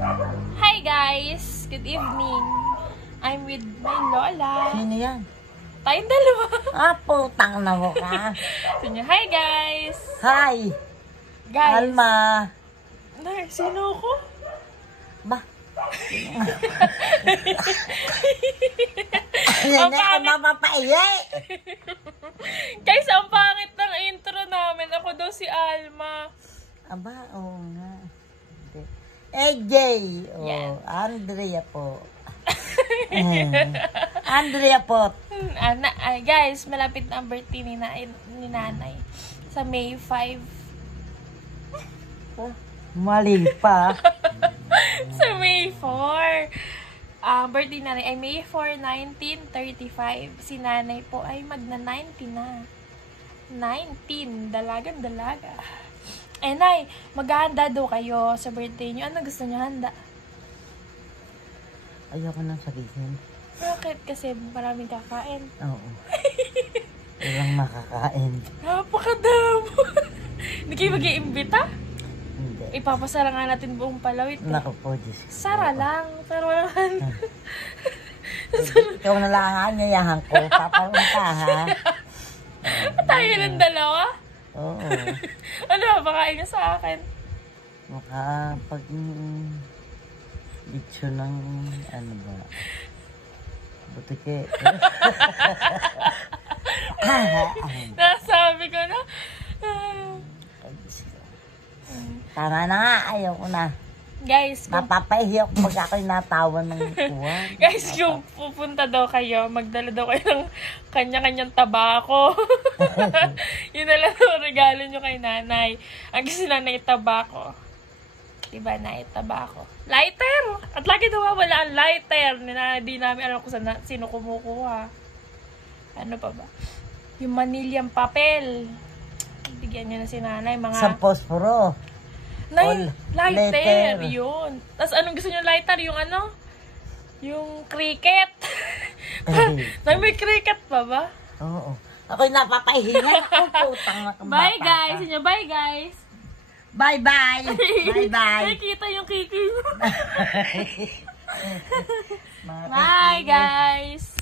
Hi guys! Good evening. I'm with my lola. Sino yan? Tayong dalawa. Putang na mo ka. Hi guys! Hi! Guys! Alma! Nay, sino ko? Ba? Yan na ang mapapaiya. Guys, ang pangit ng intro namin. Ako daw si Alma. Aba, oo nga. AJ! Yes. Andrea po. Andrea po. Guys, malapit na ang birthday ni nanay. Sa May 5. Mali pa. Sa May 4. Birthday nanay ay May 4, 1935. Si nanay po ay magna-90 na. 19. Dalagang-dalaga. Nay, maghahanda daw kayo sa birthday niyo. Ano gusto niyo handa? Ayoko nang sabihin. Bakit? Kasi maraming kakain. Oo. Walang makakain. Napakadamo. Hindi kayo mag-iimbita? Hindi. Ipapasara nga natin buong Palawit. Naku po, Diyos ko. Sara lang. Pero walang handa. Ikaw na lang ang anyayahan ko. Paparunta, ha? Tayo ng dalawa? Oo. Ano ba pakain niyo sa akin? Makapag bitso ng ano ba? Butike. Nasabi ko na. Tama na nga, ayaw ko na. Guys, Mapapahiya ko pag ako'y natawan ng kuwan. guys, kung pupunta daw kayo, magdala daw kayo ng kanya-kanyang tabako. Yun na lang ang regalo nyo kay nanay. Ang gusto nanay tabako. Diba, nay, tabako. Lighter! At lagi daw wala ang lighter. Di namin alam kung sino kumukuha. Ano pa ba? Yung manilyang papel. Bigyan nyo na si nanay. Sa posporo. Nay, lighter. Letter. Yun. Tapos anong gusto nyo lighter? Yung ano? Yung cricket. Nay, may cricket pa ba? Oo. Ako'y napapahiya. Putang na kang Bye bata guys. ka. Inyo, bye guys. Bye-bye. Bye-bye. Nakikita yung kiki. Bye guys.